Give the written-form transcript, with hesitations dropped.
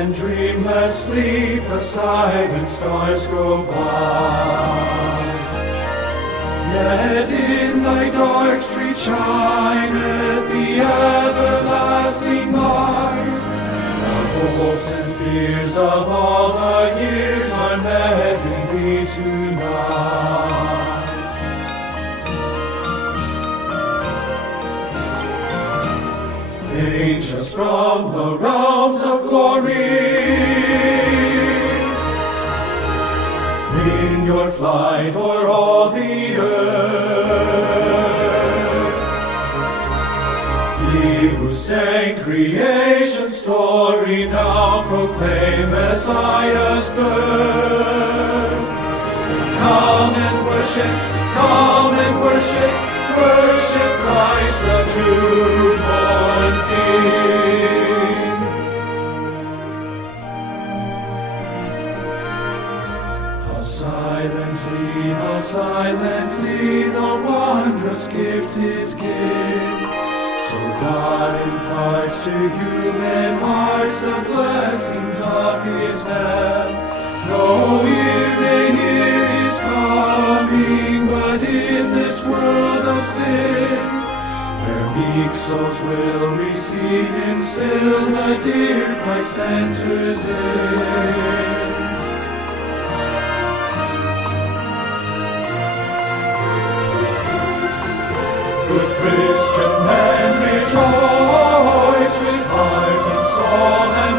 and dreamless sleep the silent stars go by. Yet in thy dark street shineth the everlasting light. The hopes and fears of all the years are met in thee tonight. Angels from the realms of glory, in your flight o'er all the earth, ye who sang creation's story now proclaim Messiah's birth. Come and worship, worship Christ the newborn King. How silently the wondrous gift is given. So God imparts to human hearts the blessings of his hand. No ear may hear his coming, but in this world of sin, where meek souls will receive him, still the dear Christ enters in. Good Christian men, rejoice with heart and soul and